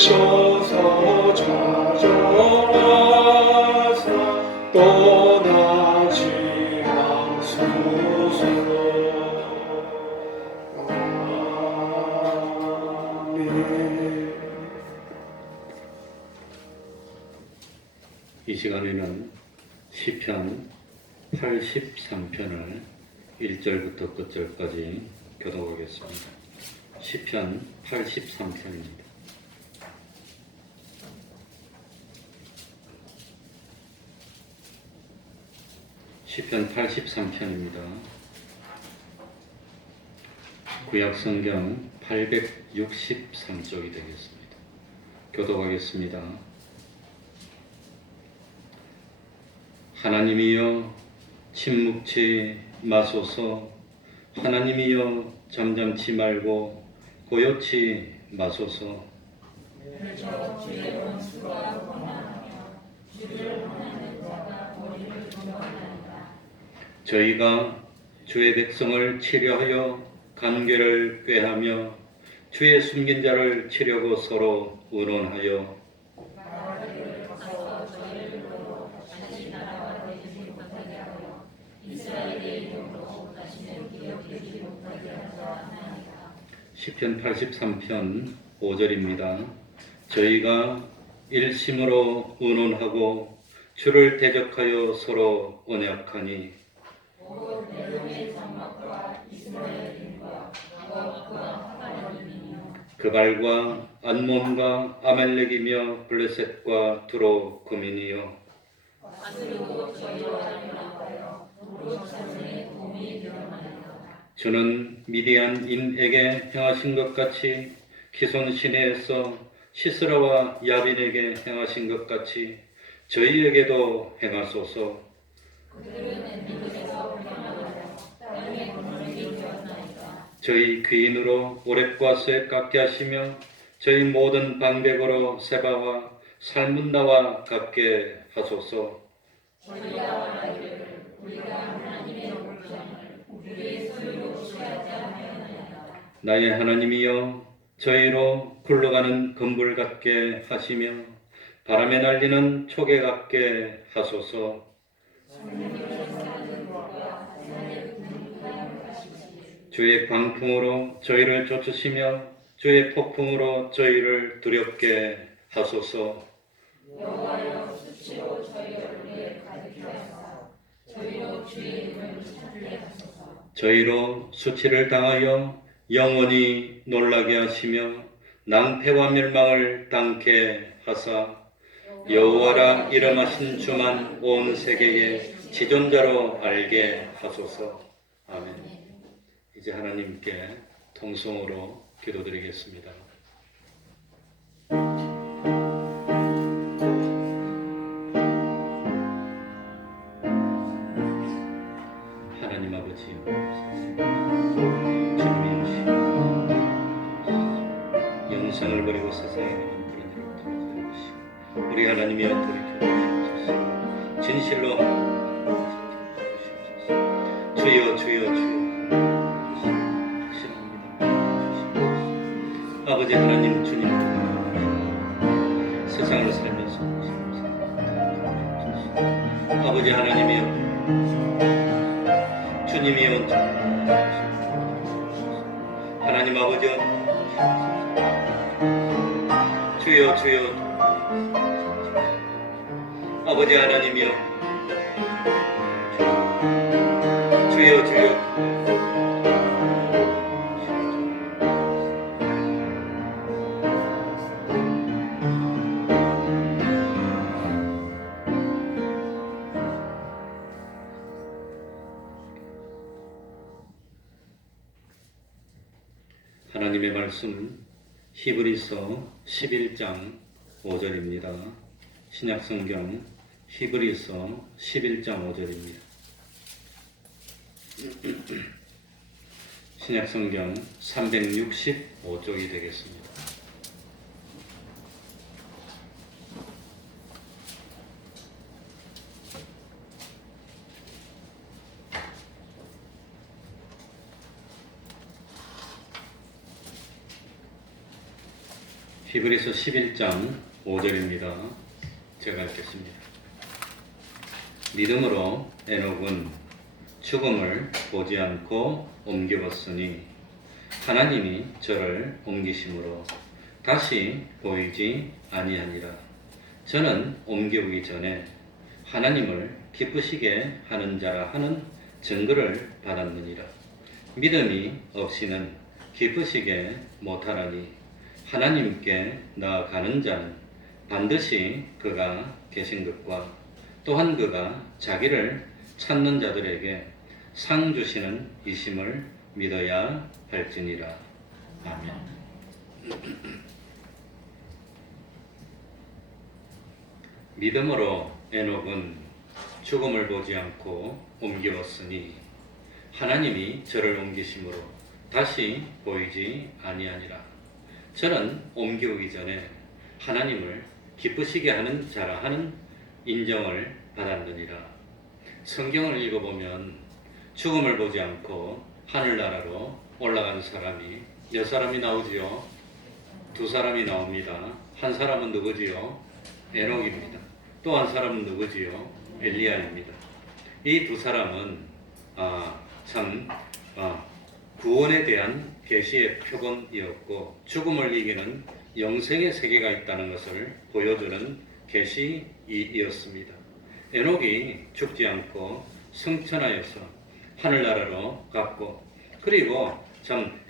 주셔서 찾아와서 떠나지 마소서. 아멘. 이 시간에는 시편 83편을 1절부터 끝절까지 교독하겠습니다. 시편 83편입니다. 시편 83편입니다. 구약성경 863쪽이 되겠습니다. 교독하겠습니다. 하나님이여 침묵치 마소서. 하나님이여 잠잠치 말고 고요치 마소서. 저희가 주의 백성을 치려하여 간궤를 꾀하며 주의 숨긴 자를 치려고 서로 의논하여 시편 83편 5절입니다. 저희가 일심으로 의논하고 주를 대적하여 서로 언약하니 그발과 안몬과 아멜렉이며 블레셋과 두로 구민이요 주는 미디안인에게 행하신 것 같이 기손 시내에서 시스라와 야빈에게 행하신 것 같이 저희에게도 행하소서. 저희 귀인으로 오렙과 쇠 깎게 하시며 저희 모든 방백으로 세바와 살문나와 같게 하소서. 나의 하나님이여 저희로 굴러가는 금불 같게 하시며 바람에 날리는 초계 같게 하소서. 주의 광풍으로 저희를 쫓으시며 주의 폭풍으로 저희를 두렵게 하소서. 여호와여 수치로 저희 얼굴에 가득히 하사 저희로 주의 이름을 찾게 하소서. 저희로 수치를 당하여 영원히 놀라게 하시며 낭패와 멸망을 당케 하사 여호와라 이름하신 주만 온 세계의 지존자로 알게 하소서. 아멘. 이제 하나님께 통성으로 기도드리겠습니다. 하나님 아버지요, 주님이시여, 영생을 버리고 세상에 있는 그런 일을 돌아주시고 우리 하나님이여 돌이켜주시옵소서. 진실로 주여 주여 주여 아버지 하나님 주님 세상을 살면서 아버지 하나님이여 주님이여 하나님 아버지여 주여 주여 아버지 하나님이여 주여 주여 하나님의 말씀은 히브리서 11장 5절입니다. 신약성경 히브리서 11장 5절입니다. 신약성경 365쪽이 되겠습니다. 히브리서 11장 5절입니다. 제가 읽겠습니다. 믿음으로 에녹은 죽음을 보지 않고 옮겨봤으니 하나님이 저를 옮기심으로 다시 보이지 아니하니라. 저는 옮겨오기 전에 하나님을 기쁘시게 하는 자라 하는 증거를 받았느니라. 믿음이 없이는 기쁘시게 못하나니 하나님께 나아가는 자는 반드시 그가 계신 것과 또한 그가 자기를 찾는 자들에게 상 주시는 이심을 믿어야 할지니라. 아멘. 믿음으로 에녹은 죽음을 보지 않고 옮겨왔으니 하나님이 저를 옮기심으로 다시 보이지 아니하니라. 저는 옮겨오기 전에 하나님을 기쁘시게 하는 자라 하는 인정을 받았느니라. 성경을 읽어보면 죽음을 보지 않고 하늘나라로 올라간 사람이 몇 사람이 나오지요? 두 사람이 나옵니다. 한 사람은 누구지요? 에녹입니다. 또 한 사람은 누구지요? 엘리야입니다. 이 두 사람은 구원에 대한 계시의 표본이었고 죽음을 이기는 영생의 세계가 있다는 것을 보여주는 계시이었습니다. 에녹이 죽지 않고 승천하여서 하늘나라로 갔고, 그리고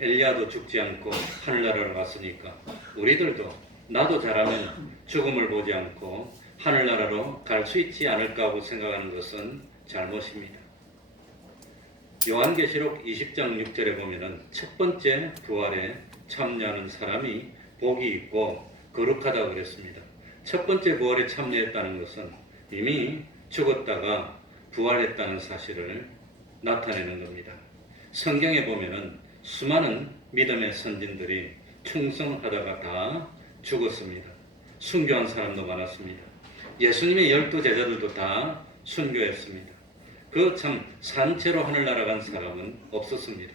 엘리야도 죽지 않고 하늘나라로 갔으니까 우리들도 나도 잘하면 죽음을 보지 않고 하늘나라로 갈 수 있지 않을까 하고 생각하는 것은 잘못입니다. 요한계시록 20장 6절에 보면은 첫 번째 부활에 참여하는 사람이 복이 있고 거룩하다고 그랬습니다. 첫 번째 부활에 참여했다는 것은 이미 죽었다가 부활했다는 사실을 나타내는 겁니다. 성경에 보면은 수많은 믿음의 선진들이 충성하다가 다 죽었습니다. 순교한 사람도 많았습니다. 예수님의 12 제자들도 다 순교했습니다. 그 산채로 하늘나라 간 사람은 없었습니다.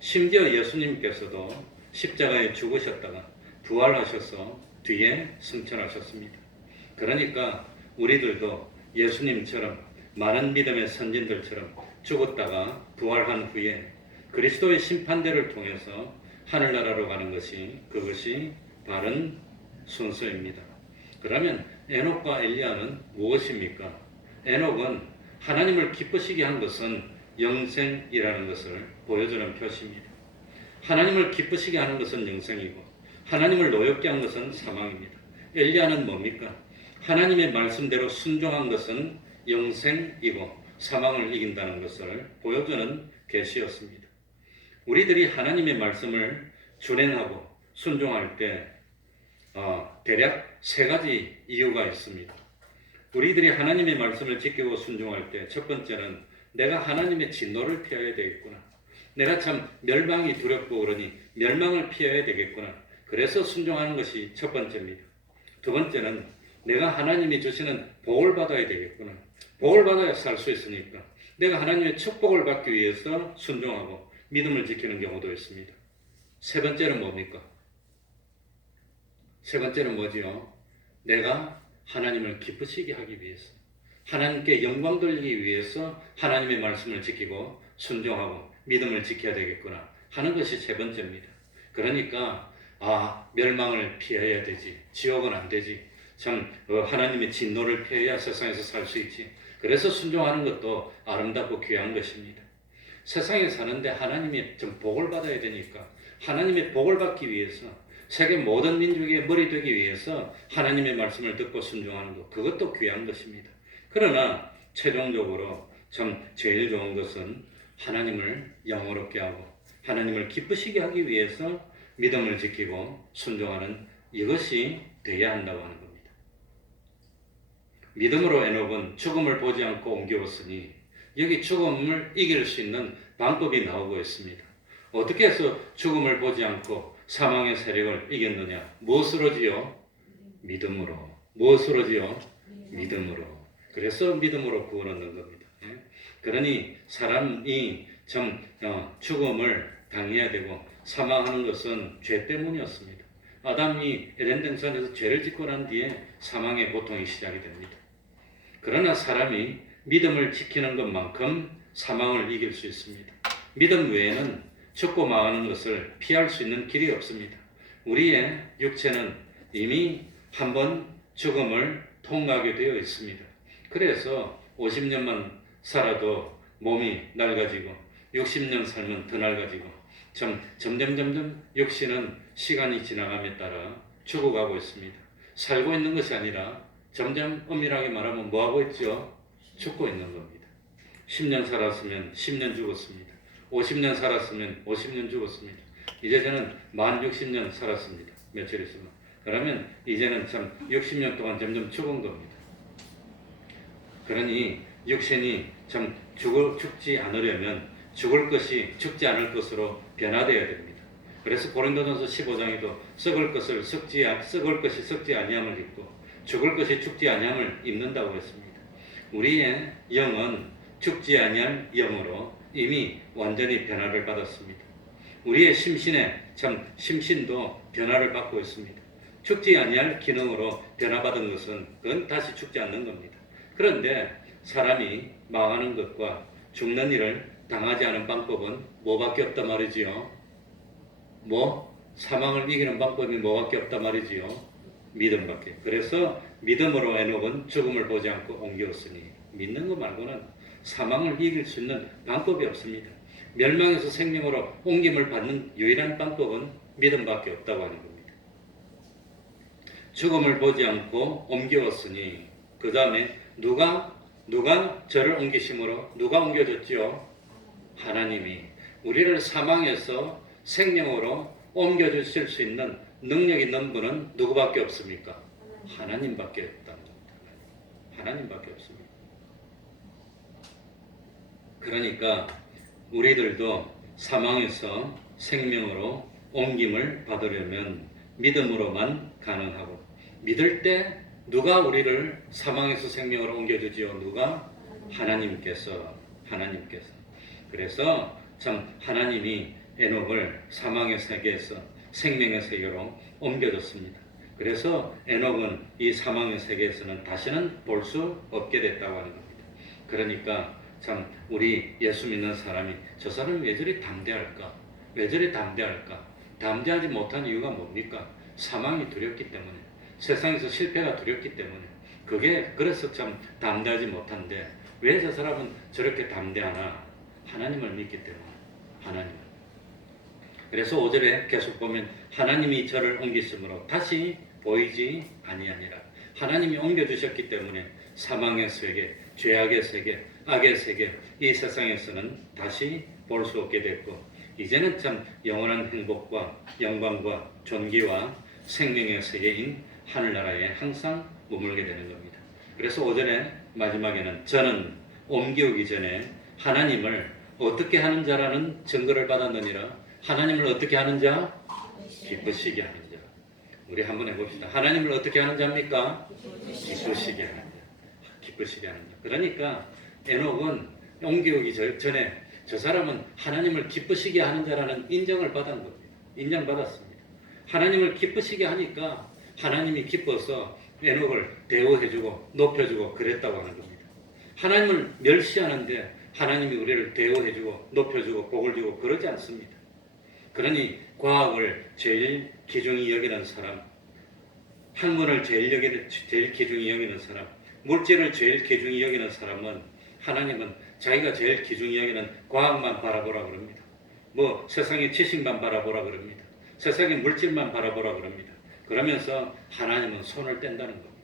심지어 예수님께서도 십자가에 죽으셨다가 부활하셔서 뒤에 승천하셨습니다. 그러니까 우리들도 예수님처럼 많은 믿음의 선진들처럼 죽었다가 부활한 후에 그리스도의 심판대를 통해서 하늘나라로 가는 것이 그것이 바른 순서입니다. 그러면 에녹과 엘리야는 무엇입니까? 에녹은 하나님을 기쁘시게 한 것은 영생이라는 것을 보여주는 표시입니다. 하나님을 기쁘시게 하는 것은 영생이고 하나님을 노엽게 한 것은 사망입니다. 엘리야는 뭡니까? 하나님의 말씀대로 순종한 것은 영생이고 사망을 이긴다는 것을 보여주는 계시였습니다. 우리들이 하나님의 말씀을 준행하고 순종할 때 대략 세 가지 이유가 있습니다. 우리들이 하나님의 말씀을 지키고 순종할 때 첫 번째는 내가 하나님의 진노를 피해야 되겠구나. 내가 참 멸망이 두렵고 그러니 멸망을 피해야 되겠구나. 그래서 순종하는 것이 첫 번째입니다. 두 번째는 내가 하나님이 주시는 복을 받아야 되겠구나. 복을 받아야 살 수 있으니까 내가 하나님의 축복을 받기 위해서 순종하고 믿음을 지키는 경우도 있습니다. 세 번째는 뭡니까? 세 번째는 뭐지요? 내가 하나님을 기쁘시게 하기 위해서, 하나님께 영광 돌리기 위해서 하나님의 말씀을 지키고 순종하고 믿음을 지켜야 되겠구나 하는 것이 세 번째입니다. 그러니까 멸망을 피해야 되지, 지옥은 안 되지, 하나님의 진노를 피해야 세상에서 살 수 있지. 그래서 순종하는 것도 아름답고 귀한 것입니다. 세상에 사는데 하나님의 복을 받아야 되니까 하나님의 복을 받기 위해서 세계 모든 민족의 머리 되기 위해서 하나님의 말씀을 듣고 순종하는 것, 그것도 귀한 것입니다. 그러나 최종적으로 제일 좋은 것은 하나님을 영화롭게 하고 하나님을 기쁘시게 하기 위해서 믿음을 지키고 순종하는 이것이 되어야 한다고 하는 겁니다. 믿음으로 에녹은 죽음을 보지 않고 옮겨왔으니 여기 죽음을 이길 수 있는 방법이 나오고 있습니다. 어떻게 해서 죽음을 보지 않고 사망의 세력을 이겼느냐? 무엇으로지요? 믿음으로. 무엇으로지요? 믿음으로. 그래서 믿음으로 구원 얻는 겁니다. 그러니 사람이 죽음을 당해야 되고 사망하는 것은 죄 때문이었습니다. 아담이 에덴 동산에서 죄를 짓고 난 뒤에 사망의 고통이 시작이 됩니다. 그러나 사람이 믿음을 지키는 것만큼 사망을 이길 수 있습니다. 믿음 외에는 죽고 망하는 것을 피할 수 있는 길이 없습니다. 우리의 육체는 이미 한번 죽음을 통과하게 되어 있습니다. 그래서 50년만 살아도 몸이 낡아지고 60년 살면 더 낡아지고 점점 육신은 시간이 지나감에 따라 죽어가고 있습니다. 살고 있는 것이 아니라 점점 엄밀하게 말하면 뭐하고 있죠? 죽고 있는 겁니다. 10년 살았으면 10년 죽었습니다. 50년 살았으면 50년 죽었습니다. 이제 저는 만 60년 살았습니다. 며칠 있으면. 그러면 이제는 60년 동안 점점 죽은 겁니다. 그러니 육신이 죽지 않으려면 죽을 것이 죽지 않을 것으로 변화되어야 됩니다. 그래서 고린도전서 15장에도 썩을 것이 썩지 아니함을 입고 죽을 것이 죽지 아니함을 입는다고 했습니다. 우리의 영은 죽지 아니할 영으로 이미 완전히 변화를 받았습니다. 우리의 심신도 변화를 받고 있습니다. 죽지 아니할 기능으로 변화받은 것은 그건 다시 죽지 않는 겁니다. 그런데 사람이 망하는 것과 죽는 일을 당하지 않은 방법은 뭐밖에 없단 말이지요? 사망을 이기는 방법이 뭐밖에 없단 말이지요? 믿음밖에. 그래서 믿음으로 에녹은 죽음을 보지 않고 옮겼으니 믿는 것 말고는 사망을 이길 수 있는 방법이 없습니다. 멸망에서 생명으로 옮김을 받는 유일한 방법은 믿음밖에 없다고 하는 겁니다. 죽음을 보지 않고 옮겨왔으니 그 다음에 누가 저를 옮기심으로 누가 옮겨줬지요? 하나님이. 우리를 사망에서 생명으로 옮겨주실 수 있는 능력 있는 분은 누구밖에 없습니까? 하나님밖에 없다는 겁니다. 하나님밖에 없습니다. 그러니까 우리들도 사망에서 생명으로 옮김을 받으려면 믿음으로만 가능하고, 믿을 때 누가 우리를 사망에서 생명으로 옮겨주지요? 누가? 하나님께서. 그래서 하나님이 에녹을 사망의 세계에서 생명의 세계로 옮겨줬습니다. 그래서 에녹은 이 사망의 세계에서는 다시는 볼 수 없게 됐다고 하는 겁니다. 그러니까 우리 예수 믿는 사람이 저 사람이 왜 저리 담대할까? 왜 저리 담대할까? 담대하지 못한 이유가 뭡니까? 사망이 두렵기 때문에, 세상에서 실패가 두렵기 때문에, 그래서 담대하지 못한데 왜 저 사람은 저렇게 담대하나? 하나님을 믿기 때문에. 하나님. 그래서 5절에 계속 보면 하나님이 저를 옮기심으로 다시 보이지 아니하니라. 하나님이 옮겨주셨기 때문에 사망의 세계, 죄악의 세계, 악의 세계, 이 세상에서는 다시 볼 수 없게 됐고, 이제는 영원한 행복과 영광과 존귀와 생명의 세계인 하늘나라에 항상 머물게 되는 겁니다. 그래서 5절의 마지막에는 저는 옮기오기 전에 하나님을 어떻게 하는 자라는 증거를 받았느니라. 하나님을 어떻게 하는 자? 기쁘시게 하는 자. 우리 한번 해봅시다. 하나님을 어떻게 하는 자입니까? 기쁘시게 하는 자. 기쁘시게 하는 자. 그러니까 에녹은 옮기오기 전에 저 사람은 하나님을 기쁘시게 하는 자라는 인정을 받은 겁니다. 인정받았습니다. 하나님을 기쁘시게 하니까 하나님이 기뻐서 에녹을 대우해주고 높여주고 그랬다고 하는 겁니다. 하나님을 멸시하는데 하나님이 우리를 대우해주고 높여주고 복을 주고 그러지 않습니다. 그러니 과학을 제일 귀중히 여기는 사람, 학문을 제일 귀중히 여기는 사람, 물질을 제일 귀중히 여기는 사람은 하나님은 자기가 제일 귀중히 여기는 과학만 바라보라 그럽니다. 세상의 지식만 바라보라 그럽니다. 세상의 물질만 바라보라 그럽니다. 그러면서 하나님은 손을 뗀다는 겁니다.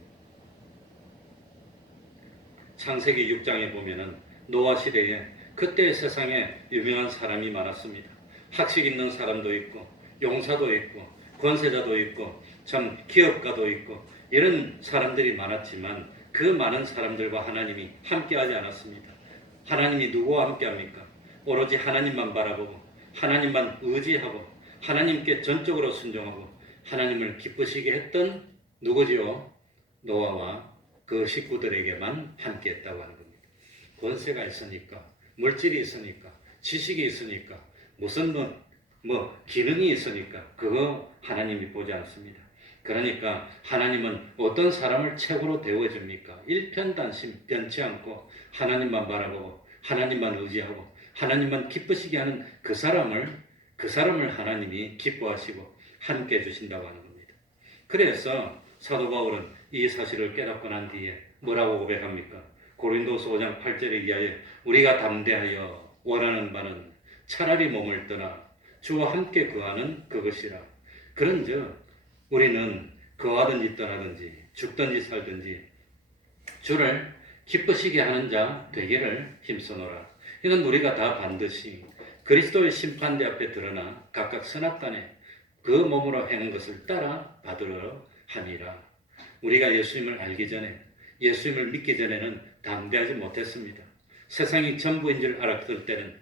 창세기 6장에 보면은 노아 시대에 그때 세상에 유명한 사람이 많았습니다. 학식 있는 사람도 있고 용사도 있고 권세자도 있고 기업가도 있고 이런 사람들이 많았지만 그 많은 사람들과 하나님이 함께하지 않았습니다. 하나님이 누구와 함께합니까? 오로지 하나님만 바라보고 하나님만 의지하고 하나님께 전적으로 순종하고 하나님을 기쁘시게 했던 누구지요? 노아와 그 식구들에게만 함께했다고 하는 겁니다. 권세가 있으니까, 물질이 있으니까, 지식이 있으니까, 무슨 기능이 있으니까 그거 하나님이 보지 않습니다. 그러니까 하나님은 어떤 사람을 최고로 대우해줍니까? 일편단심 변치 않고 하나님만 바라보고 하나님만 의지하고 하나님만 기쁘시게 하는 그 사람을 하나님이 기뻐하시고 함께 해주신다고 하는 겁니다. 그래서 사도 바울은 이 사실을 깨닫고 난 뒤에 뭐라고 고백합니까? 고린도서 5장 8절에 의하여 우리가 담대하여 원하는 바는 차라리 몸을 떠나 주와 함께 거하는 그것이라. 그런즉 우리는 거하든지 떠나든지 죽든지 살든지 주를 기쁘시게 하는 자 되기를 힘써노라. 이는 우리가 다 반드시 그리스도의 심판대 앞에 드러나 각각 선악간에 그 몸으로 행한 것을 따라 받으러 함이라. 우리가 예수님을 알기 전에 예수님을 믿기 전에는 담대하지 못했습니다. 세상이 전부인 줄 알았을 때는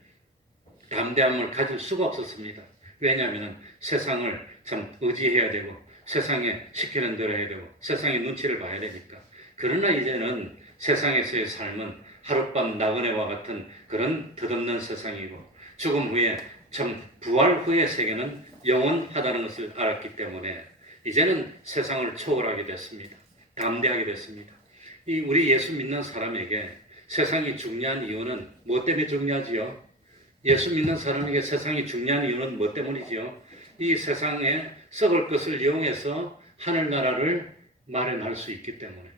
담대함을 가질 수가 없었습니다. 왜냐하면 세상을 참 의지해야 되고 세상에 시키는 대로 해야 되고 세상의 눈치를 봐야 되니까. 그러나 이제는 세상에서의 삶은 하룻밤 나그네와 같은 그런 덧없는 세상이고 죽음 후에 참 부활 후의 세계는 영원하다는 것을 알았기 때문에 이제는 세상을 초월하게 됐습니다. 담대하게 됐습니다. 이 우리 예수 믿는 사람에게 세상이 중요한 이유는 뭐 때문에 중요하지요? 예수 믿는 사람에게 세상이 중요한 이유는 뭐 때문이지요? 이 세상에 썩을 것을 이용해서 하늘나라를 마련할 수 있기 때문에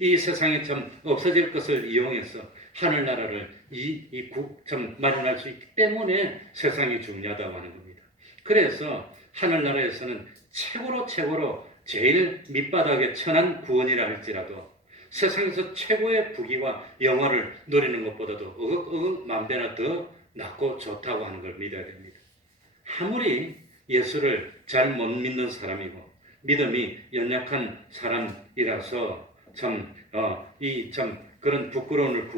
이 세상에 참 없어질 것을 이용해서 하늘나라를 참 마련할 수 있기 때문에 세상이 중요하다고 하는 겁니다. 그래서 하늘나라에서는 최고로 제일 밑바닥에 천한 구원이라 할지라도 세상에서 최고의 부귀와 영화를 누리는 것보다도 어긋 만배나 더 낫고 좋다고 하는 걸 믿어야 됩니다. 아무리 예수를 잘 못 믿는 사람이고 믿음이 연약한 사람이라서 그런 부끄러운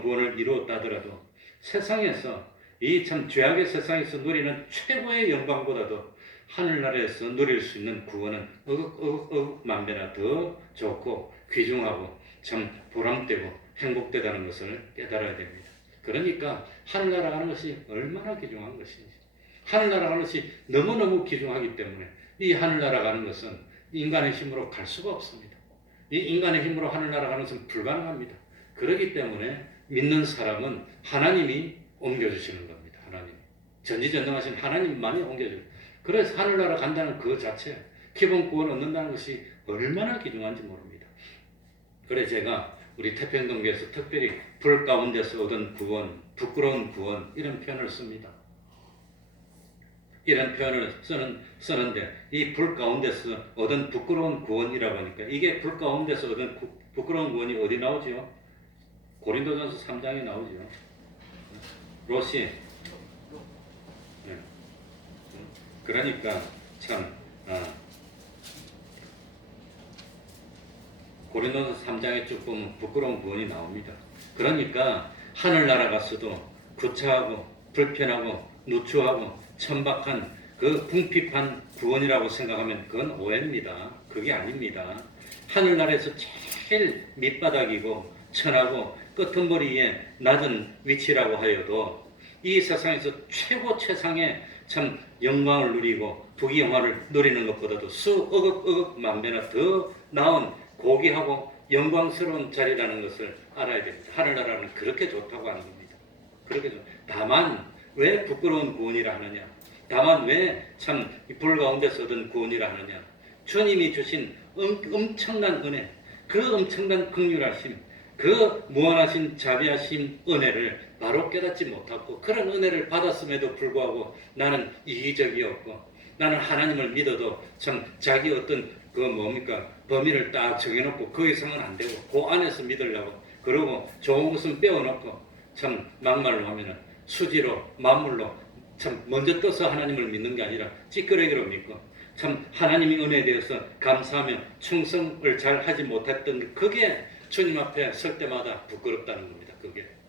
구원을 이루었다 하더라도 세상에서 이 참 죄악의 세상에서 누리는 최고의 영광보다도 하늘나라에서 누릴 수 있는 구원은 만배나 더 좋고 귀중하고 참 보람되고 행복되다는 것을 깨달아야 됩니다. 그러니까 하늘나라 가는 것이 얼마나 귀중한 것인지, 하늘나라 가는 것이 너무너무 귀중하기 때문에 이 하늘나라 가는 것은 인간의 힘으로 갈 수가 없습니다. 이 인간의 힘으로 하늘나라 가는 것은 불가능합니다. 그렇기 때문에 믿는 사람은 하나님이 옮겨주시는 겁니다. 하나님, 전지전능하신 하나님만이 옮겨주는. 그래서 하늘나라 간다는 그 자체, 기본 구원 얻는다는 것이 얼마나 귀중한지 모릅니다. 그래 제가 우리 태평동교에서 특별히 불 가운데서 얻은 구원, 부끄러운 구원 이런 표현을 씁니다. 이런 표현을 쓰는데 이 불 가운데서 얻은 부끄러운 구원이라고 하니까 이게 불 가운데서 얻은 부끄러운 구원이 어디 나오지요? 고린도전서 3장에 나오지요. 로시. 네. 그러니까 참 고린도전서 3장에 쭉 보면 부끄러운 구원이 나옵니다. 그러니까 하늘나라 갔어도 구차하고 불편하고 누추하고 천박한 그 궁핍한 구원이라고 생각하면 그건 오해입니다. 그게 아닙니다. 하늘나라에서 제일 밑바닥이고 천하고 끄트머리에 낮은 위치라고 하여도 이 세상에서 최상의 참 영광을 누리고 부귀영화를 누리는 것보다도 수억억 만배나 더 나은 고귀하고 영광스러운 자리라는 것을 알아야 됩니다. 하늘나라는 그렇게 좋다고 하는 겁니다. 그렇게 다만 왜 부끄러운 구원이라 하느냐? 다만 왜 참 불 가운데서 얻은 구원이라 하느냐? 주님이 주신 엄청난 은혜, 그 엄청난 긍휼하심, 그 무한하신 자비하심 은혜를 바로 깨닫지 못하고 그런 은혜를 받았음에도 불구하고 나는 이기적이었고 나는 하나님을 믿어도 참 자기 어떤 범위를 딱 정해놓고 그 이상은 안 되고 그 안에서 믿으려고 그러고 좋은 것은 빼어놓고 참 막말로 하면은 수지로 만물로 참 먼저 떠서 하나님을 믿는 게 아니라 찌끄레기로 믿고 참 하나님의 은혜에 대해서 감사하며 충성을 잘 하지 못했던 그게 주님 앞에 설 때마다 부끄럽다는 겁니다.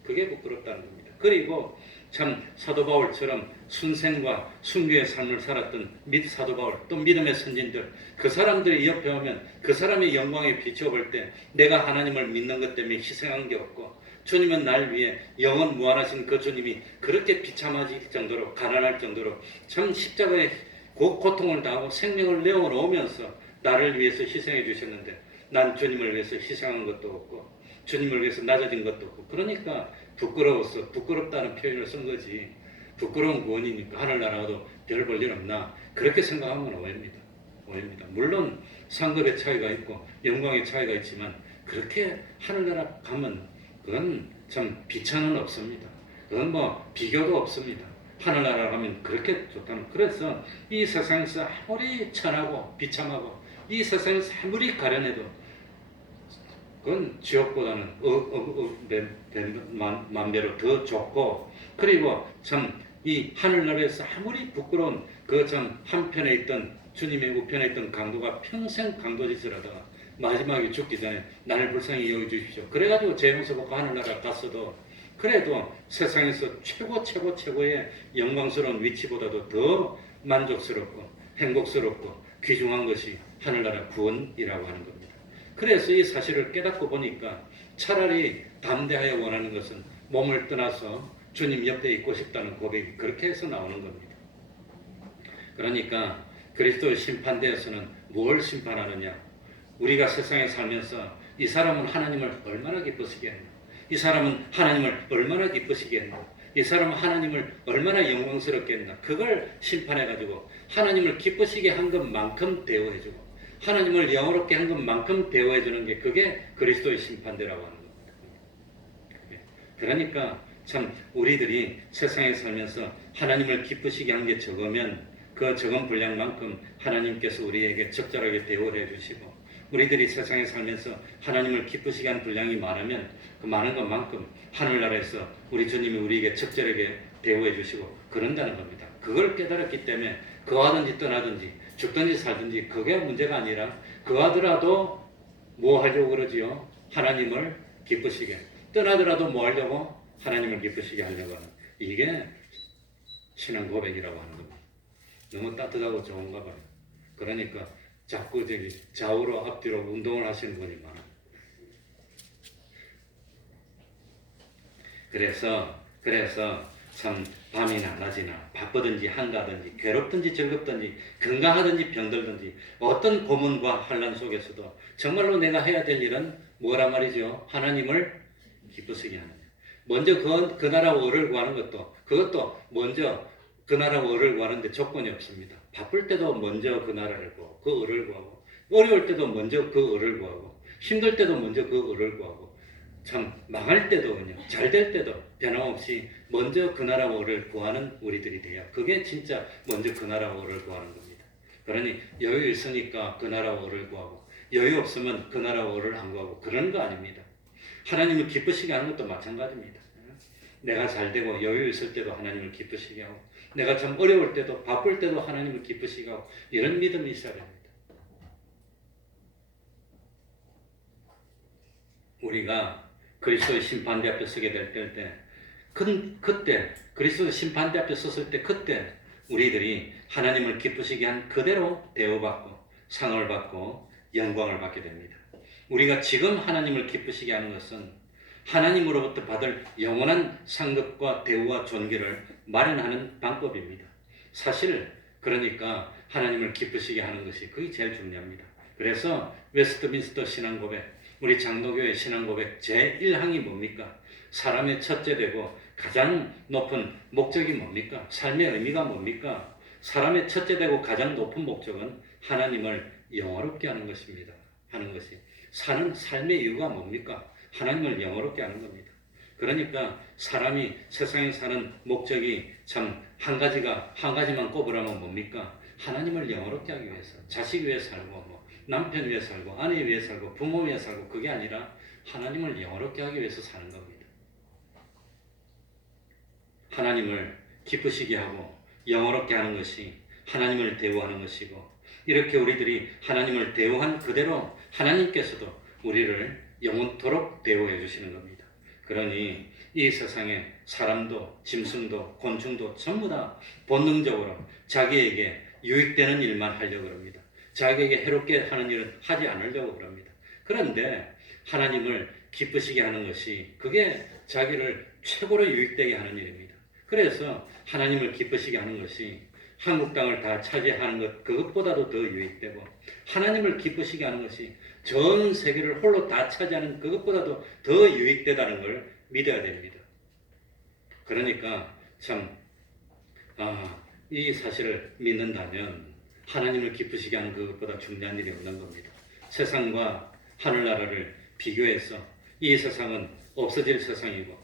그게 부끄럽다는 겁니다. 그리고 참 사도 바울처럼 순생과 순교의 삶을 살았던 사도 바울 또 믿음의 선진들 그 사람들이 옆에 오면 그 사람의 영광에 비춰볼 때 내가 하나님을 믿는 것 때문에 희생한 게 없고 주님은 날 위해 영원 무한하신 그 주님이 그렇게 비참하실 정도로 가난할 정도로 참 십자가에 고통을 당하고 생명을 내어놓으면서 나를 위해서 희생해 주셨는데 난 주님을 위해서 희생한 것도 없고 주님을 위해서 낮아진 것도 없고 그러니까 부끄러워서 부끄럽다는 표현을 쓴 거지 부끄러운 구원이니까 하늘나라도 별 볼 일 없나 그렇게 생각하면 오해입니다. 물론 상급의 차이가 있고 영광의 차이가 있지만 그렇게 하늘나라 가면 그건 참 비천은 없습니다. 그건 뭐 비교도 없습니다. 하늘나라 가면 그렇게 좋다는 그래서 이 세상에서 아무리 천하고 비참하고 이 세상에서 아무리 가련해도 그건 지옥보다는 만 배로 더 좋고 그리고 참 이 하늘나라에서 아무리 부끄러운 그 참 한편에 있던 주님의 우편에 있던 강도가 평생 강도짓을 하다가 마지막에 죽기 전에 나를 불쌍히 여겨주십시오. 그래가지고 죄 용서받고 하늘나라 갔어도 그래도 세상에서 최고의 영광스러운 위치보다도 더 만족스럽고 행복스럽고 귀중한 것이 하늘나라 구원이라고 하는 겁니다. 그래서 이 사실을 깨닫고 보니까 차라리 담대하여 원하는 것은 몸을 떠나서 주님 옆에 있고 싶다는 고백이 그렇게 해서 나오는 겁니다. 그러니까 그리스도의 심판대에서는 무엇을 심판하느냐? 우리가 세상에 살면서 이 사람은 하나님을 얼마나 기쁘시게 했나? 이 사람은 하나님을 얼마나 기쁘시게 했나? 이 사람은 하나님을 얼마나 영광스럽게 했나? 그걸 심판해가지고 하나님을 기쁘시게 한 것만큼 대우해주고 하나님을 영화롭게 한 것만큼 대우해주는 게 그게 그리스도의 심판대라고 하는 겁니다. 그러니까 참 우리들이 세상에 살면서 하나님을 기쁘시게 한 게 적으면 그 적은 분량만큼 하나님께서 우리에게 적절하게 대우를 해주시고 우리들이 세상에 살면서 하나님을 기쁘시게 한 분량이 많으면 그 많은 것만큼 하늘나라에서 우리 주님이 우리에게 적절하게 대우해 주시고 그런다는 겁니다. 그걸 깨달았기 때문에 거하든지 떠나든지 죽든지 살든지 그게 문제가 아니라 거하더라도 뭐 하려고 그러지요? 하나님을 기쁘시게 떠나더라도 뭐 하려고? 하나님을 기쁘시게 하려고 하는 이게 신앙 고백이라고 하는 겁니다. 너무 따뜻하고 좋은가 봐요. 그러니까 자꾸 저기 좌우로 앞뒤로 운동을 하시는 분이 많아요. 그래서 참 밤이나 낮이나 바쁘든지 한가든지 괴롭든지 즐겁든지 건강하든지 병들든지 어떤 고문과 환난 속에서도 정말로 내가 해야 될 일은 뭐란 말이죠? 하나님을 기쁘시게 하는 먼저 그 나라와 의를 구하는 그것도 먼저 그 나라와 의를 구하는데 조건이 없습니다. 바쁠 때도 먼저 그 나라를 구하고 그 의를 구하고 어려울 때도 먼저 그 의를 구하고 힘들 때도 먼저 그 의를 구하고 참 망할 때도 그냥 잘 될 때도 변함없이 먼저 그 나라와 의를 구하는 우리들이 돼야 그게 진짜 먼저 그 나라와 의를 구하는 겁니다. 그러니 여유 있으니까 그 나라와 의를 구하고 여유 없으면 그 나라와 의를 안 구하고 그런 거 아닙니다. 하나님을 기쁘시게 하는 것도 마찬가지입니다. 내가 잘 되고 여유 있을 때도 하나님을 기쁘시게 하고 내가 참 어려울 때도 바쁠 때도 하나님을 기쁘시게 하고 이런 믿음이 있어야 됩니다. 우리가 그리스도의 심판대 앞에 서게 될 때 그때 그리스도의 심판대 앞에 섰을 때 그때 우리들이 하나님을 기쁘시게 한 그대로 대우받고 상을 받고 영광을 받게 됩니다. 우리가 지금 하나님을 기쁘시게 하는 것은 하나님으로부터 받을 영원한 상급과 대우와 존귀를 마련하는 방법입니다. 사실 그러니까 하나님을 기쁘시게 하는 것이 그게 제일 중요합니다. 그래서 웨스트민스터 신앙고백, 우리 장로교회 신앙고백 제1항이 뭡니까? 사람의 첫째 되고 가장 높은 목적이 뭡니까? 삶의 의미가 뭡니까? 사람의 첫째 되고 가장 높은 목적은 하나님을 영화롭게 하는 것입니다. 하는 것이 사는 삶의 이유가 뭡니까? 하나님을 영화롭게 하는 겁니다. 그러니까 사람이 세상에 사는 목적이 참 한 가지만 꼽으라면 뭡니까? 하나님을 영화롭게 하기 위해서 자식 위해 살고 뭐 남편 위해 살고 아내 위해 살고 부모 위해 살고 그게 아니라 하나님을 영화롭게 하기 위해서 사는 겁니다. 하나님을 기쁘시게 하고 영화롭게 하는 것이 하나님을 대우하는 것이고 이렇게 우리들이 하나님을 대우한 그대로 하나님께서도 우리를 영원토록 대우해 주시는 겁니다. 그러니 이 세상에 사람도 짐승도 곤충도 전부 다 본능적으로 자기에게 유익되는 일만 하려고 합니다. 자기에게 해롭게 하는 일은 하지 않으려고 합니다. 그런데 하나님을 기쁘시게 하는 것이 그게 자기를 최고로 유익되게 하는 일입니다. 그래서 하나님을 기쁘시게 하는 것이 한국 땅을 다 차지하는 것 그것보다도 더 유익되고 하나님을 기쁘시게 하는 것이 전 세계를 홀로 다 차지하는 그것보다도 더 유익되다는 걸 믿어야 됩니다. 그러니까 참 이 사실을 믿는다면 하나님을 기쁘시게 하는 그것보다 중요한 일이 없는 겁니다. 세상과 하늘나라를 비교해서 이 세상은 없어질 세상이고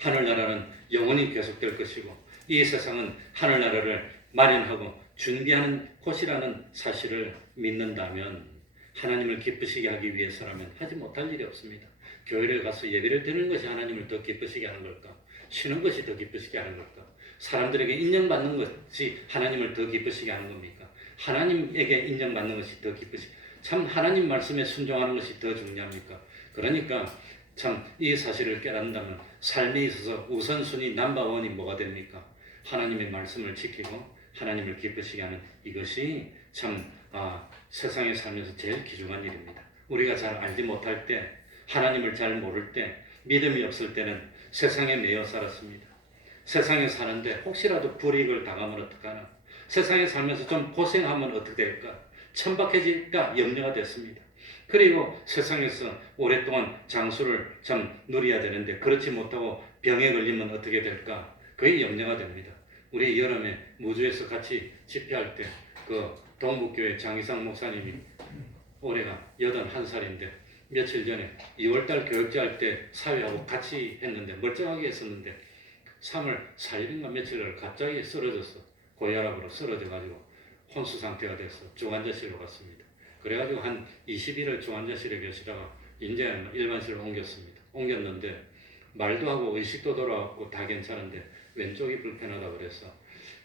하늘나라는 영원히 계속될 것이고 이 세상은 하늘나라를 마련하고 준비하는 곳이라는 사실을 믿는다면 하나님을 기쁘시게 하기 위해서라면 하지 못할 일이 없습니다. 교회를 가서 예배를 드리는 것이 하나님을 더 기쁘시게 하는 걸까? 쉬는 것이 더 기쁘시게 하는 걸까? 사람들에게 인정받는 것이 하나님을 더 기쁘시게 하는 겁니까? 하나님에게 인정받는 것이 더 기쁘시게 참 하나님 말씀에 순종하는 것이 더 중요합니까? 그러니까 참 이 사실을 깨닫는다면 삶에 있어서 우선순위 넘버원이 뭐가 됩니까? 하나님의 말씀을 지키고 하나님을 기쁘시게 하는 이것이 참 세상에 살면서 제일 귀중한 일입니다. 우리가 잘 알지 못할 때 하나님을 잘 모를 때 믿음이 없을 때는 세상에 매여 살았습니다. 세상에 사는데 혹시라도 불이익을 당하면 어떡하나? 세상에 살면서 좀 고생하면 어떻게 될까? 천박해질까 염려가 됐습니다. 그리고 세상에서 오랫동안 장수를 참 누려야 되는데 그렇지 못하고 병에 걸리면 어떻게 될까? 그게 염려가 됩니다. 우리 여름에 무주에서 같이 집회할 때 그 동북교회 장희상 목사님이 올해가 81살인데 며칠 전에 2월달 교육제 할 때 사회하고 같이 했는데 멀쩡하게 했었는데 3월 4일인가 며칠을 갑자기 쓰러졌어. 고혈압으로 쓰러져가지고 혼수 상태가 돼서 중환자실로 갔습니다. 그래가지고 한 20일을 중환자실에 계시다가 이제 일반실로 옮겼습니다. 옮겼는데 말도 하고 의식도 돌아왔고 다 괜찮은데 왼쪽이 불편하다 그래서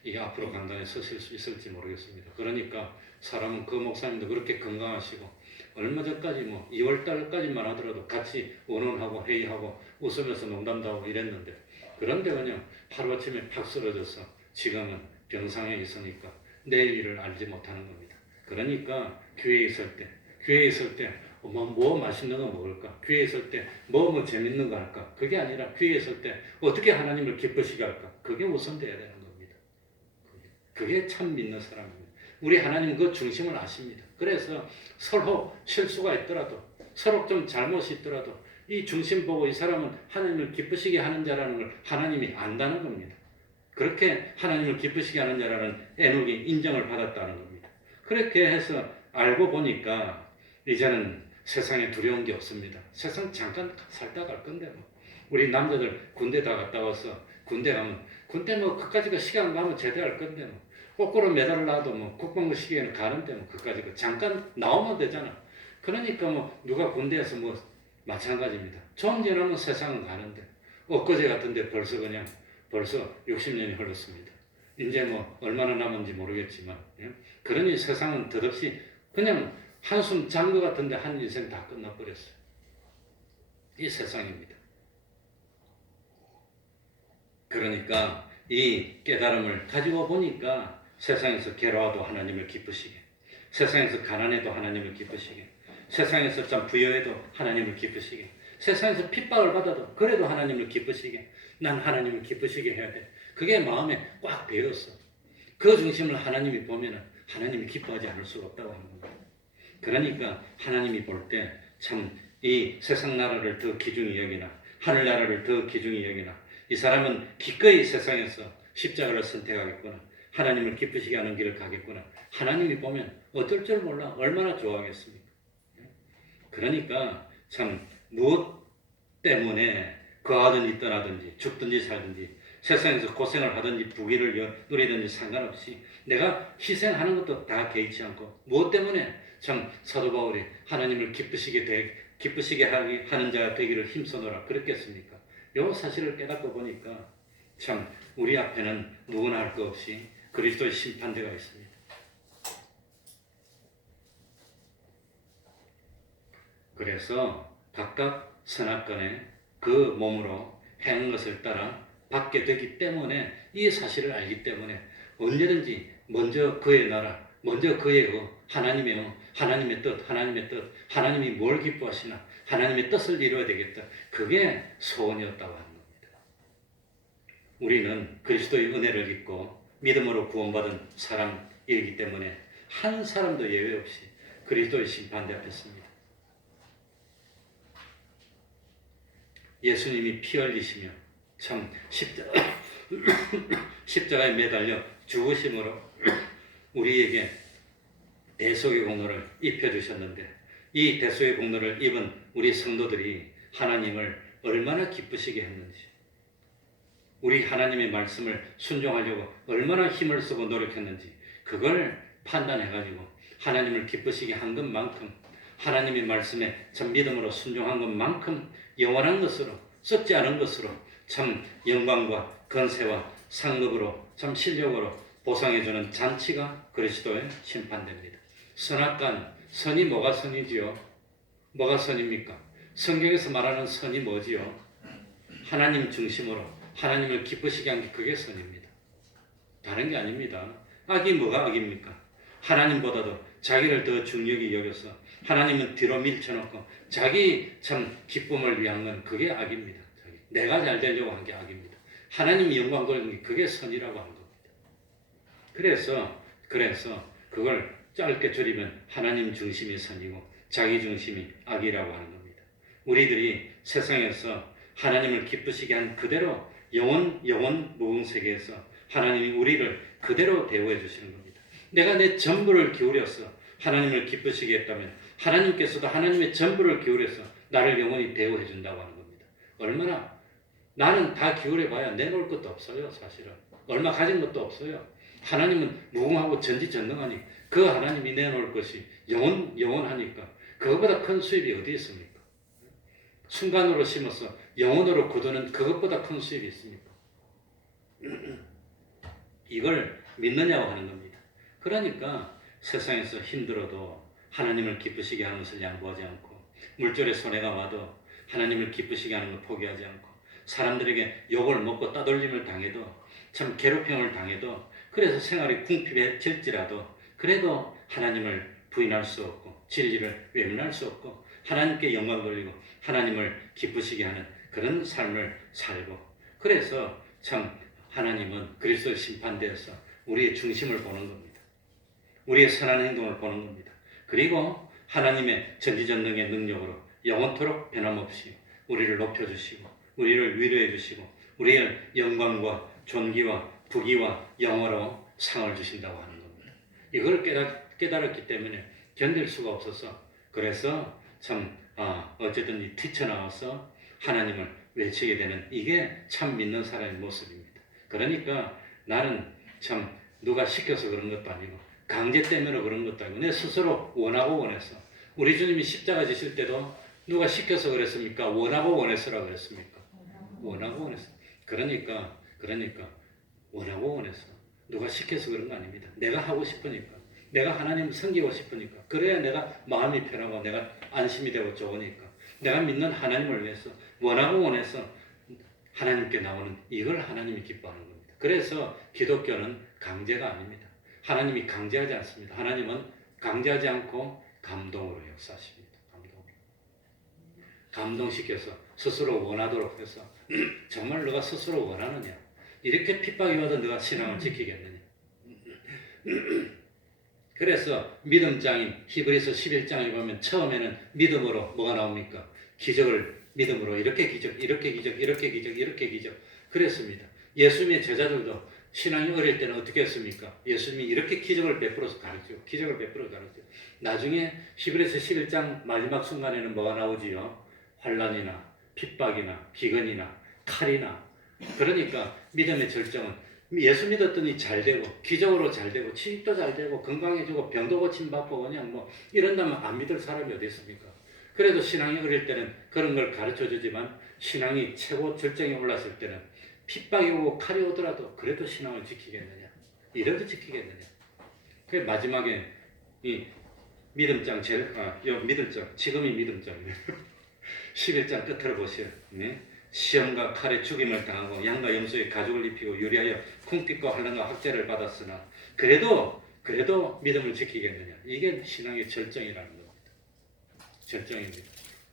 이게 앞으로 간단히 서실 수 있을지 모르겠습니다. 그러니까 사람은 그 목사님도 그렇게 건강하시고 얼마 전까지 2월달까지만 하더라도 같이 원원하고 회의하고 웃으면서 농담도 하고 이랬는데 그런데 그냥 하루아침에 팍 쓰러져서 지금은 병상에 있으니까 내일 일을 알지 못하는 겁니다. 그러니까 교회에 있을 때 뭐 맛있는 거 먹을까? 교회에 있을 때 뭐 재밌는 거 할까? 그게 아니라 교회에 있을 때 어떻게 하나님을 기쁘시게 할까? 그게 우선돼야 되는 겁니다. 그게 참 믿는 사람입니다. 우리 하나님 그 중심을 아십니다. 그래서 서로 실수가 있더라도 서로 좀 잘못이 있더라도 이 중심 보고 이 사람은 하나님을 기쁘시게 하는 자라는 걸 하나님이 안다는 겁니다. 그렇게 하나님을 기쁘시게 하는 자라는 에녹이 인정을 받았다는 겁니다. 그렇게 해서 알고 보니까 이제는 세상에 두려운 게 없습니다. 세상 잠깐 살다 갈 건데 우리 남자들 군대 다 갔다 와서 군대 가면 군대 그까짓 시간 가면 제대할 건데 거꾸로 매달라도 국방부 시기에는 가는데 그까짓 잠깐 나오면 되잖아. 그러니까 누가 군대에서 마찬가지입니다. 좀 지나면 세상은 가는데 엊그제 같은데 벌써 60년이 흘렀습니다. 이제 얼마나 남은지 모르겠지만 그러니 세상은 덧없이 그냥 한숨 잔 것 같은데 한 인생 다 끝나버렸어요. 이 세상입니다. 그러니까 이 깨달음을 가지고 보니까 세상에서 괴로워도 하나님을 기쁘시게, 세상에서 가난해도 하나님을 기쁘시게, 세상에서 참 부여해도 하나님을 기쁘시게, 세상에서 핍박을 받아도 그래도 하나님을 기쁘시게, 난 하나님을 기쁘시게 해야 돼. 그게 마음에 꽉 배었어. 그 중심을 하나님이 보면 하나님이 기뻐하지 않을 수가 없다고 하는 겁니다. 그러니까 하나님이 볼 때 참 이 세상 나라를 더 귀중히 여기나 하늘 나라를 더 귀중히 여기나 이 사람은 기꺼이 세상에서 십자가를 선택하겠구나, 하나님을 기쁘시게 하는 길을 가겠구나. 하나님이 보면 어쩔 줄 몰라 얼마나 좋아하겠습니까? 그러니까 참 무엇 때문에 거하든지 떠나든지 죽든지 살든지 세상에서 고생을 하든지 부귀를 누리든지 상관없이 내가 희생하는 것도 다 개의치 않고 무엇 때문에 참 사도 바울이 하나님을 기쁘시게 하는 자가 되기를 힘써노라 그랬겠습니까? 이 사실을 깨닫고 보니까 참 우리 앞에는 누구나 할 것 없이 그리스도의 심판대가 있습니다. 그래서 각각 선악간에 그 몸으로 행한 것을 따라 받게 되기 때문에 이 사실을 알기 때문에 언제든지 먼저 그의 나라, 먼저 그의 하나님의 하나님의 뜻, 하나님의 뜻, 하나님이 뭘 기뻐하시나, 하나님의 뜻을 이루어야 되겠다. 그게 소원이었다고 하는 겁니다. 우리는 그리스도의 은혜를 입고 믿음으로 구원받은 사람이기 때문에 한 사람도 예외 없이 그리스도의 심판대 앞에 섭니다. 예수님이 피 흘리시며 참 십자가에 매달려 죽으심으로 우리에게 대속의 공로를 입혀주셨는데, 이 대속의 공로를 입은 우리 성도들이 하나님을 얼마나 기쁘시게 했는지, 우리 하나님의 말씀을 순종하려고 얼마나 힘을 쓰고 노력했는지, 그걸 판단해가지고 하나님을 기쁘시게 한 것만큼, 하나님의 말씀에 참 믿음으로 순종한 것만큼 영원한 것으로, 썩지 않은 것으로 참 영광과 건세와 상급으로 참 실력으로 보상해주는 잔치가 그리스도의 심판됩니다. 선악간, 선이 뭐가 선이지요? 뭐가 선입니까? 성경에서 말하는 선이 뭐지요? 하나님 중심으로 하나님을 기쁘시게 한 게 그게 선입니다. 다른 게 아닙니다. 악이 뭐가 악입니까? 하나님보다도 자기를 더 중요히 여겨서 하나님은 뒤로 밀쳐놓고 자기 참 기쁨을 위한 건 그게 악입니다. 내가 잘 되려고 한 게 악입니다. 하나님이 영광 돌리는 게 그게 선이라고 하는 겁니다. 그래서 그걸 짧게 줄이면 하나님 중심이 선이고 자기 중심이 악이라고 하는 겁니다. 우리들이 세상에서 하나님을 기쁘시게 한 그대로 영원 무궁세계에서 하나님이 우리를 그대로 대우해 주시는 겁니다. 내가 내 전부를 기울여서 하나님을 기쁘시게 했다면 하나님께서도 하나님의 전부를 기울여서 나를 영원히 대우해 준다고 하는 겁니다. 얼마나, 나는 다 기울여 봐야 내놓을 것도 없어요. 사실은 얼마 가진 것도 없어요. 하나님은 무궁하고 전지전능하니 그 하나님이 내놓을 것이 영원하니까 그것보다 큰 수입이 어디 있습니까? 순간으로 심어서 영원으로 거두는 그것보다 큰 수입이 있습니까? 이걸 믿느냐고 하는 겁니다. 그러니까 세상에서 힘들어도 하나님을 기쁘시게 하는 것을 양보하지 않고, 물질에 손해가 와도 하나님을 기쁘시게 하는 걸 포기하지 않고, 사람들에게 욕을 먹고 따돌림을 당해도, 참 괴롭힘을 당해도, 그래서 생활이 궁핍해질지라도 그래도 하나님을 부인할 수 없고 진리를 외면할 수 없고 하나님께 영광 돌리고 하나님을 기쁘시게 하는 그런 삶을 살고, 그래서 참 하나님은 그리스도의 심판대에서 우리의 중심을 보는 겁니다. 우리의 선한 행동을 보는 겁니다. 그리고 하나님의 전지전능의 능력으로 영원토록 변함없이 우리를 높여주시고 우리를 위로해 주시고 우리의 영광과 존귀와 부귀와 영어로 상을 주신다고 하는 겁니다. 이걸 깨달았기 때문에 견딜 수가 없어서, 그래서 참 어쨌든 뛰쳐나와서 하나님을 외치게 되는, 이게 참 믿는 사람의 모습입니다. 그러니까 나는 참 누가 시켜서 그런 것도 아니고 강제 때문에 그런 것도 아니고 내 스스로 원하고 원해서. 우리 주님이 십자가 지실 때도 누가 시켜서 그랬습니까? 원하고 원해서라 그랬습니까? 원하고 원해서. 그러니까 원하고 원해서, 누가 시켜서 그런 거 아닙니다. 내가 하고 싶으니까, 내가 하나님 섬기고 싶으니까, 그래야 내가 마음이 편하고 내가 안심이 되고 좋으니까, 내가 믿는 하나님을 위해서 원하고 원해서 하나님께 나오는, 이걸 하나님이 기뻐하는 겁니다. 그래서 기독교는 강제가 아닙니다. 하나님이 강제하지 않습니다. 하나님은 강제하지 않고 감동으로 역사하십니다. 감동시켜서 스스로 원하도록 해서 정말 너가 스스로 원하느냐, 이렇게 핍박이 와도 너가 신앙을 지키겠느냐. 그래서 믿음장인 히브리서 11장에 보면 처음에는 믿음으로 뭐가 나옵니까? 기적을 믿음으로, 이렇게 기적 그랬습니다. 예수님의 제자들도 신앙이 어릴 때는 어떻게 했습니까? 예수님이 이렇게 기적을 베풀어서 가르치고 나중에 히브리서 11장 마지막 순간에는 뭐가 나오지요? 환난이나 핍박이나 기근이나 칼이나. 그러니까 믿음의 절정은 예수 믿었더니 잘 되고 기적으로 잘 되고 취직도 잘 되고 건강해지고 병도 고침받고 그냥 뭐 이런다면 안 믿을 사람이 어디 있습니까? 그래도 신앙이 어릴 때는 그런 걸 가르쳐 주지만 신앙이 최고 절정에 올랐을 때는 핍박이 오고 칼이 오더라도 그래도 신앙을 지키겠느냐? 이래도 지키겠느냐? 그 마지막에 이 믿음장 믿음장, 지금이 믿음장이네. 11장 끝으로 보세요. 네? 시험과 칼에 죽임을 당하고 양과 염소의 가죽을 입히고 유리하여 궁핍과 환난과 학대를 받았으나 그래도 그래도 믿음을 지키겠느냐? 이게 신앙의 절정이라는 겁니다. 절정입니다.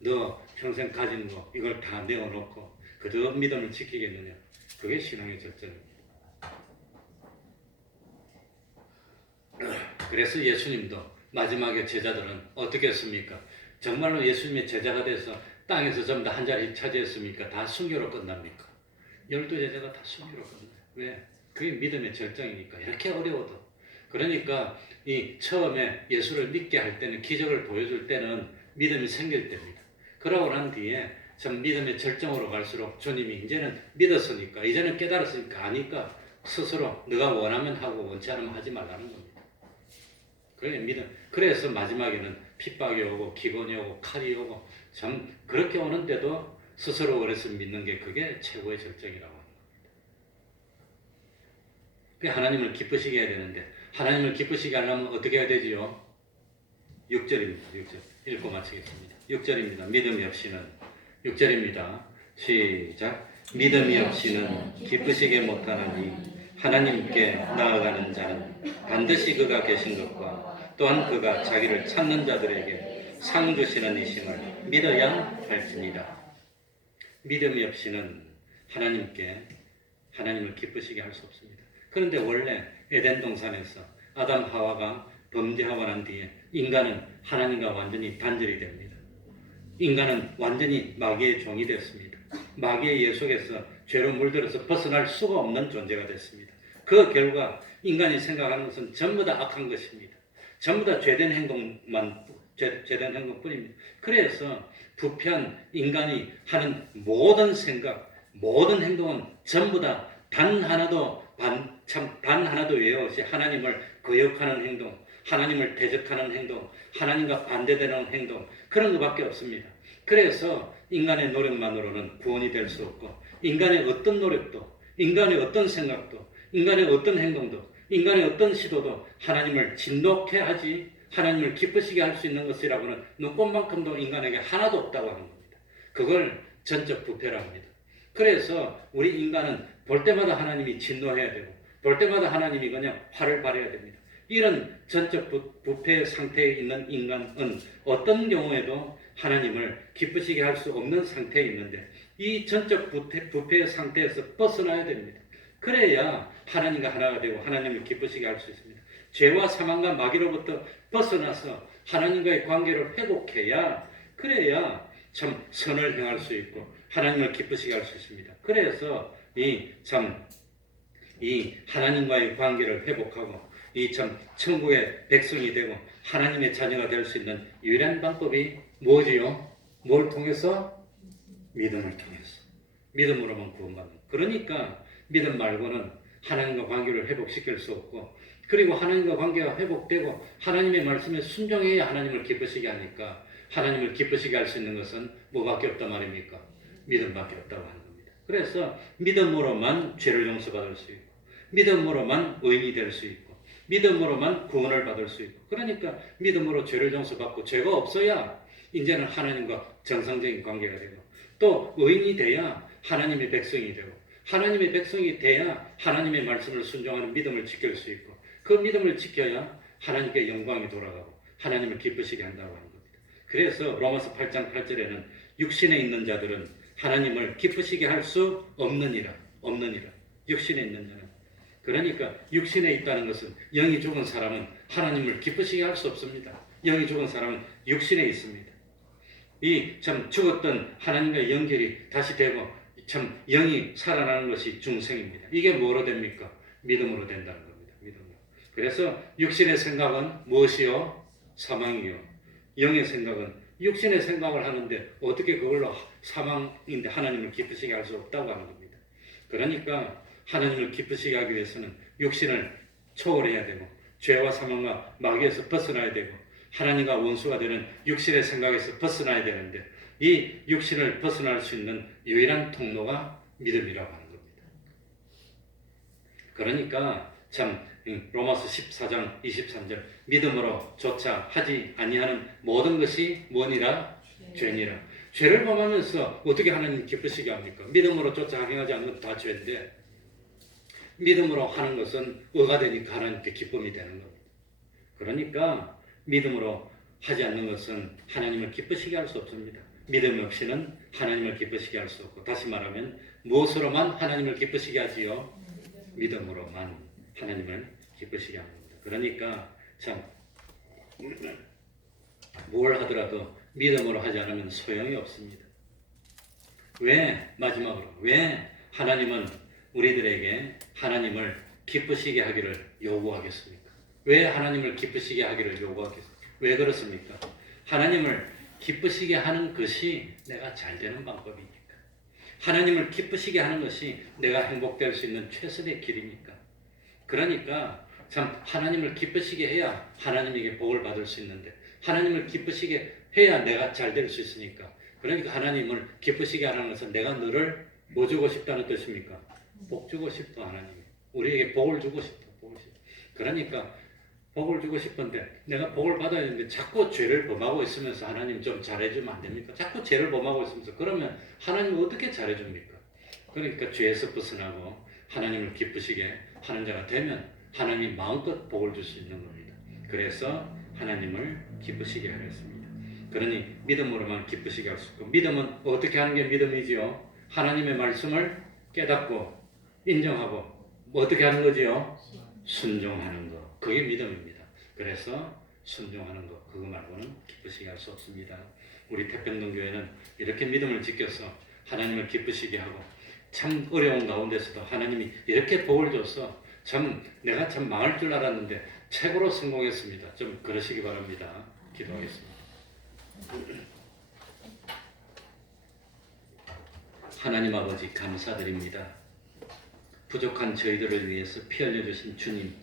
너 평생 가진 거 이걸 다 내어놓고 그저 믿음을 지키겠느냐? 그게 신앙의 절정입니다. 그래서 예수님도 마지막에 제자들은 어떻게 했습니까? 정말로 예수님의 제자가 돼서 땅에서 전부 다 한 자리 차지했습니까? 다 순교로 끝납니까? 12제자가 다 순교로 끝나요. 왜? 그게 믿음의 절정이니까. 이렇게 어려워도. 그러니까 이 처음에 예수를 믿게 할 때는, 기적을 보여줄 때는 믿음이 생길 때입니다. 그러고 난 뒤에 참 믿음의 절정으로 갈수록 주님이 이제는 믿었으니까, 이제는 깨달았으니까 아니까 스스로 너가 원하면 하고 원치 않으면 하지 말라는 겁니다. 그게 믿음. 그래서 마지막에는 핍박이 오고 기근이 오고 칼이 오고 참 그렇게 오는데도 스스로 원해서 믿는 게 그게 최고의 절정이라고 합니다. 하나님을 기쁘시게 해야 되는데, 하나님을 기쁘시게 하려면 어떻게 해야 되지요? 6절입니다. 6절 읽고 마치겠습니다. 6절입니다. 믿음이 없이는, 6절입니다. 시작. 믿음이 없이는 기쁘시게 못하나니 하나님께 나아가는 자는 반드시 그가 계신 것과 또한 그가 자기를 찾는 자들에게 상 주시는 이심을 믿어야 할지니라. 믿음이 없이는 하나님을 기쁘시게 할 수 없습니다. 그런데 원래 에덴 동산에서 아담 하와가 범죄하고 난 뒤에 인간은 하나님과 완전히 단절이 됩니다. 인간은 완전히 마귀의 종이 됐습니다. 마귀의 예속에서 죄로 물들어서 벗어날 수가 없는 존재가 됐습니다. 그 결과 인간이 생각하는 것은 전부 다 악한 것입니다. 전부 다 죄된 행동뿐입니다. 그래서 부패한 인간이 하는 모든 생각, 모든 행동은 전부 다 단 하나도 외에 없이 하나님을 거역하는 행동, 하나님을 대적하는 행동, 하나님과 반대되는 행동, 그런 것밖에 없습니다. 그래서 인간의 노력만으로는 구원이 될 수 없고, 인간의 어떤 노력도, 인간의 어떤 생각도, 인간의 어떤 행동도, 인간의 어떤 시도도 하나님을 진노케 하지, 하나님을 기쁘시게 할 수 있는 것이라고는 눈꽃만큼도 인간에게 하나도 없다고 하는 겁니다. 그걸 전적 부패라고 합니다. 그래서 우리 인간은 볼 때마다 하나님이 진노해야 되고, 볼 때마다 하나님이 그냥 화를 발해야 됩니다. 이런 전적 부패 상태에 있는 인간은 어떤 경우에도 하나님을 기쁘시게 할 수 없는 상태에 있는데, 이 전적 부패 상태에서 벗어나야 됩니다. 그래야 하나님과 하나가 되고 하나님을 기쁘시게 할 수 있습니다. 죄와 사망과 마귀로부터 벗어나서 하나님과의 관계를 회복해야, 그래야 참 선을 행할 수 있고 하나님을 기쁘시게 할 수 있습니다. 그래서 이 하나님과의 관계를 회복하고 이 참 천국의 백성이 되고 하나님의 자녀가 될 수 있는 유일한 방법이 뭐지요? 뭘 통해서? 믿음을 통해서. 믿음으로만 구원받는. 그러니까 믿음 말고는 하나님과 관계를 회복시킬 수 없고, 그리고 하나님과 관계가 회복되고 하나님의 말씀에 순종해야 하나님을 기쁘시게 하니까, 하나님을 기쁘시게 할 수 있는 것은 뭐밖에 없단 말입니까? 믿음밖에 없다고 하는 겁니다. 그래서 믿음으로만 죄를 용서받을 수 있고, 믿음으로만 의인이 될 수 있고, 믿음으로만 구원을 받을 수 있고, 그러니까 믿음으로 죄를 용서받고 죄가 없어야 이제는 하나님과 정상적인 관계가 되고, 또 의인이 돼야 하나님의 백성이 되고, 하나님의 백성이 돼야 하나님의 말씀을 순종하는 믿음을 지킬 수 있고, 그 믿음을 지켜야 하나님께 영광이 돌아가고 하나님을 기쁘시게 한다고 하는 겁니다. 그래서 로마서 8장 8절에는 육신에 있는 자들은 하나님을 기쁘시게 할 수 없느니라. 육신에 있는 자는. 그러니까 육신에 있다는 것은, 영이 죽은 사람은 하나님을 기쁘시게 할 수 없습니다. 영이 죽은 사람은 육신에 있습니다. 이 참 죽었던 하나님과의 연결이 다시 되고 참 영이 살아나는 것이 중생입니다. 이게 뭐로 됩니까? 믿음으로 된다는 겁니다. 믿음으로. 그래서 육신의 생각은 무엇이요? 사망이요. 영의 생각은, 육신의 생각을 하는데 어떻게 그걸로 사망인데 하나님을 기쁘시게 할 수 없다고 하는 겁니다. 그러니까 하나님을 기쁘시게 하기 위해서는 육신을 초월해야 되고, 죄와 사망과 마귀에서 벗어나야 되고, 하나님과 원수가 되는 육신의 생각에서 벗어나야 되는데, 이 육신을 벗어날 수 있는 유일한 통로가 믿음이라고 하는 겁니다. 그러니까 참 로마서 14장 23절, 믿음으로 조차 하지 아니하는 모든 것이 뭐니라? 죄니라. 죄를 범하면서 어떻게 하나님 기쁘시게 합니까? 믿음으로 조차 행하지 않는 건 다 죄인데, 믿음으로 하는 것은 의가 되니까 하나님께 기쁨이 되는 겁니다. 그러니까 믿음으로 하지 않는 것은 하나님을 기쁘시게 할 수 없습니다. 믿음 없이는 하나님을 기쁘시게 할 수 없고, 다시 말하면 무엇으로만 하나님을 기쁘시게 하지요? 믿음으로만 하나님을 기쁘시게 합니다. 그러니까 참 뭘 하더라도 믿음으로 하지 않으면 소용이 없습니다. 왜 마지막으로 왜 하나님은 우리들에게 하나님을 기쁘시게 하기를 요구하겠습니까? 왜 하나님을 기쁘시게 하기를 요구하겠습니까? 왜 그렇습니까? 하나님을 기쁘시게 하는 것이 내가 잘 되는 방법입니까? 하나님을 기쁘시게 하는 것이 내가 행복될 수 있는 최선의 길입니까? 그러니까 참 하나님을 기쁘시게 해야 하나님에게 복을 받을 수 있는데, 하나님을 기쁘시게 해야 내가 잘 될 수 있으니까, 그러니까 하나님을 기쁘시게 하는 것은 내가 너를 뭐 주고 싶다는 뜻입니까? 복 주고 싶어. 하나님이 우리에게 복을 주고 싶어. 그러니까 복을 주고 싶은데 내가 복을 받아야 되는데 자꾸 죄를 범하고 있으면서 하나님 좀 잘해주면 안 됩니까? 자꾸 죄를 범하고 있으면서 그러면 하나님은 어떻게 잘해줍니까? 그러니까 죄에서 벗어나고 하나님을 기쁘시게 하는 자가 되면 하나님 마음껏 복을 줄 수 있는 겁니다. 그래서 하나님을 기쁘시게 하겠습니다. 그러니 믿음으로만 기쁘시게 할 수 있고, 믿음은 어떻게 하는 게 믿음이지요? 하나님의 말씀을 깨닫고 인정하고 뭐 어떻게 하는 거지요? 순종하는 거. 그게 믿음입니다. 그래서 순종하는 거, 그거 말고는 기쁘시게 할 수 없습니다. 우리 태평동교회는 이렇게 믿음을 지켜서 하나님을 기쁘시게 하고, 참 어려운 가운데서도 하나님이 이렇게 복을 줘서 참 내가 참 망할 줄 알았는데 최고로 성공했습니다. 좀 그러시기 바랍니다. 기도하겠습니다. 하나님 아버지 감사드립니다. 부족한 저희들을 위해서 피 흘려주신 주님,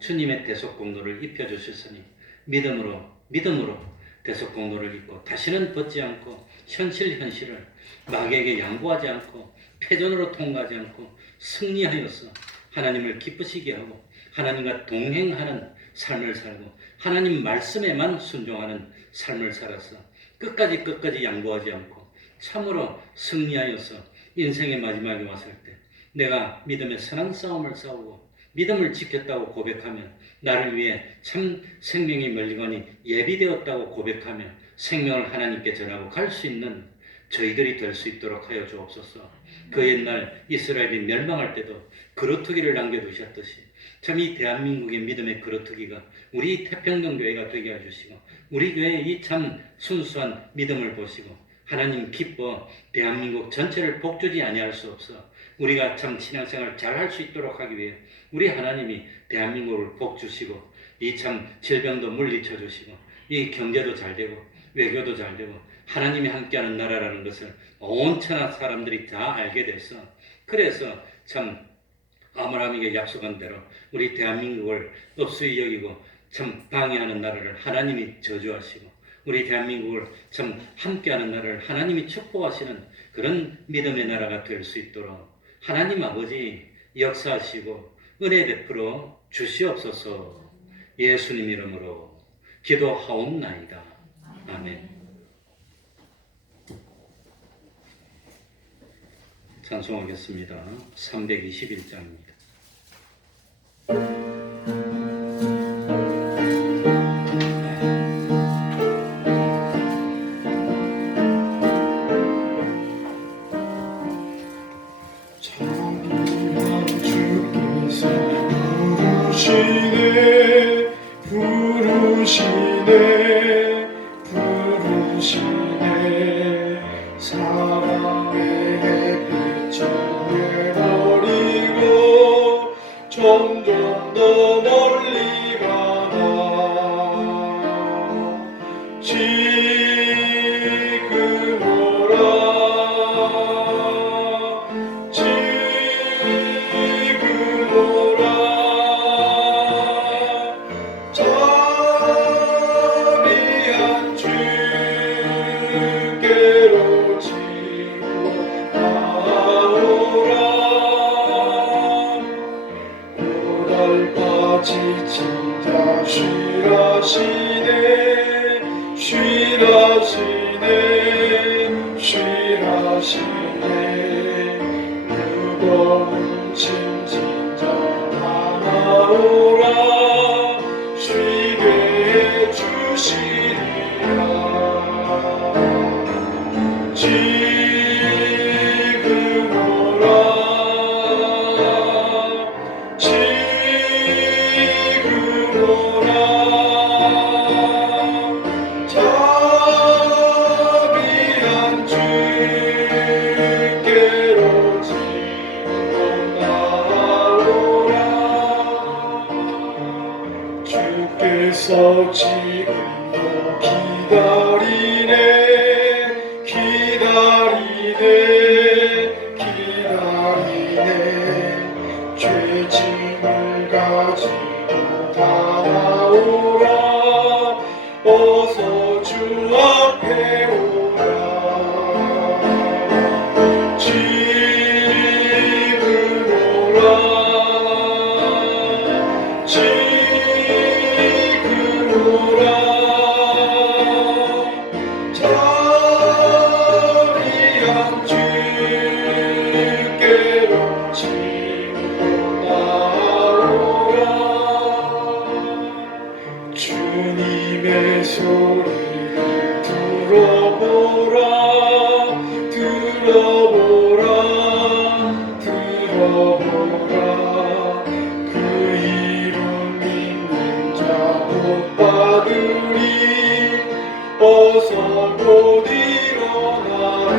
주님의 대속공로를 입혀주셨으니 믿음으로 대속공로를 입고 다시는 벗지 않고 현실을 마귀에게 양보하지 않고 패전으로 통과하지 않고 승리하여서 하나님을 기쁘시게 하고 하나님과 동행하는 삶을 살고 하나님 말씀에만 순종하는 삶을 살아서 끝까지 양보하지 않고 참으로 승리하여서 인생의 마지막에 왔을 때 내가 믿음의 선한 싸움을 싸우고 믿음을 지켰다고 고백하며 나를 위해 참 생명이 멀리거니 예비되었다고 고백하며 생명을 하나님께 전하고 갈 수 있는 저희들이 될 수 있도록 하여 주옵소서. 그 옛날 이스라엘이 멸망할 때도 그루터기를 남겨두셨듯이 참 이 대한민국의 믿음의 그루터기가 우리 태평동교회가 되게 해주시고 우리 교회의 이 참 순수한 믿음을 보시고 하나님 기뻐 대한민국 전체를 복주지 아니할 수 없어 우리가 참 신앙생활 잘 할 수 있도록 하기 위해 우리 하나님이 대한민국을 복주시고 이 참 질병도 물리쳐 주시고 이 경제도 잘 되고 외교도 잘 되고 하나님이 함께하는 나라라는 것을 온 천하 사람들이 다 알게 돼서 그래서 참 아브라함에게 약속한 대로 우리 대한민국을 업수히 여기고 참 방해하는 나라를 하나님이 저주하시고 우리 대한민국을 참 함께하는 나라를 하나님이 축복하시는 그런 믿음의 나라가 될 수 있도록 하나님 아버지 역사하시고 은혜 베풀어 주시옵소서. 예수님 이름으로 기도하옵나이다. 아멘. 찬송하겠습니다. 321장입니다. 부르시네 사랑의 햇빛을 내버리고 점점 더 멀리 가나 지금 오라 지금 오라 주께로 지고 나오라 고달파 지친 자 쉬라시네 무거운 짐진 자 나오라 쉬게 지금 오라 지금 오라 자비한 주께로 지금 나오라 주께서 지금도 기다리네 기다리네 기다리네 죄짐을 가지고 다 나오라 어서 주 앞에 오라 지금 오라 지금 오라 자비한 주께로 지금 나오라 주님의 소리를 들어보라 들어보라 들어보라 그 이름 믿는 자 복 받으리 어서 곧 일어나라